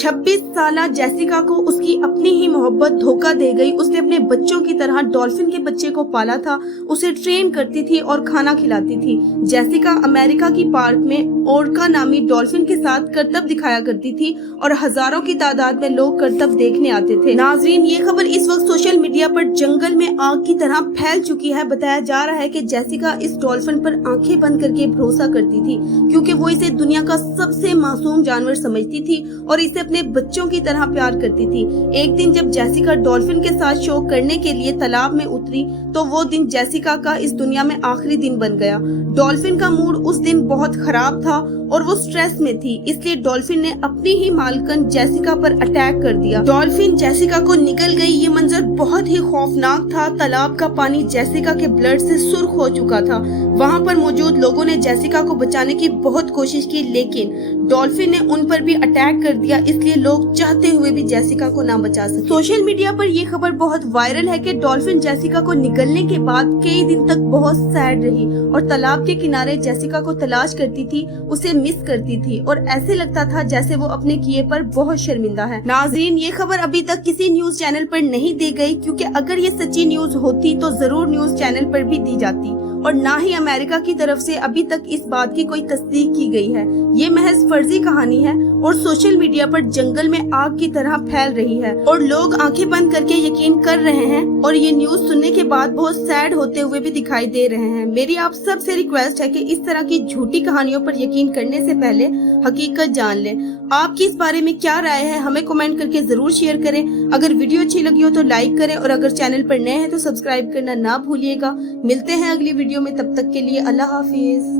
26 साला जेसिका को उसकी अपनी ही मोहब्बत धोखा दे गई। उसने अपने बच्चों की तरह डॉल्फिन के बच्चे को पाला था, उसे ट्रेन करती थी और खाना खिलाती थी। जेसिका अमेरिका की पार्क में ओर्का नामी डॉल्फिन के साथ करतब दिखाया करती थी और हजारों की तादाद में लोग करतब देखने आते थे। नाजरीन, ये खबर इस वक्त सोशल मीडिया पर जंगल में आग की तरह फैल चुकी है। बताया जा रहा है कि जेसिका इस डॉल्फिन पर आंखें बंद करके भरोसा करती थी, क्योंकि वो इसे दुनिया का सबसे मासूम जानवर समझती थी और इसे अपने बच्चों की तरह प्यार करती थी। एक दिन जब जेसिका डॉल्फिन के साथ शो करने के लिए तालाब में उतरी तो वो दिन जेसिका का इस दुनिया में आखिरी दिन बन गया। डॉल्फिन का मूड उस दिन बहुत खराब था और वो स्ट्रेस में थी, इसलिए डॉल्फिन ने अपनी ही मालकन जेसिका पर अटैक कर दिया। डॉल्फिन जेसिका को निगल गई। ये मंजर बहुत ही खौफनाक था। तालाब का पानी जेसिका के ब्लड से सुर्ख हो चुका था। वहाँ पर मौजूद लोगों ने जेसिका को बचाने की बहुत कोशिश की, लेकिन डॉल्फिन ने उन पर भी अटैक कर दिया, इसलिए लोग चाहते हुए भी जेसिका को ना बचा सके। सोशल मीडिया पर ये खबर बहुत वायरल है कि डॉल्फिन जेसिका को निगलने के बाद कई दिन तक बहुत सैड रही और तालाब के किनारे जेसिका को तलाश करती थी, उसे मिस करती थी और ऐसे लगता था जैसे वो अपने किए पर बहुत शर्मिंदा है। नाज़रीन, ये खबर अभी तक किसी न्यूज चैनल पर नहीं दी गई, क्योंकि अगर ये सच्ची न्यूज होती तो जरूर न्यूज चैनल पर भी दी जाती और ना ही अमेरिका की तरफ से अभी तक इस बात की कोई तस्दीक की गई है। ये महज फर्जी कहानी है और सोशल मीडिया पर जंगल में आग की तरह फैल रही है और लोग आंखें बंद करके यकीन कर रहे हैं और ये न्यूज सुनने के बाद बहुत सैड होते हुए भी दिखाई दे रहे हैं। मेरी आप सबसे रिक्वेस्ट है कि इस तरह की झूठी कहानियों पर यकीन करने से पहले हकीकत जान लें। आपकी इस बारे में क्या राय है, हमें कमेंट करके जरूर शेयर करें। अगर वीडियो अच्छी लगी हो तो लाइक करें और अगर चैनल पर नए हैं तो सब्सक्राइब करना ना भूलिएगा। मिलते हैं अगली वीडियो में, तब तक के लिए अल्लाह हाफिज।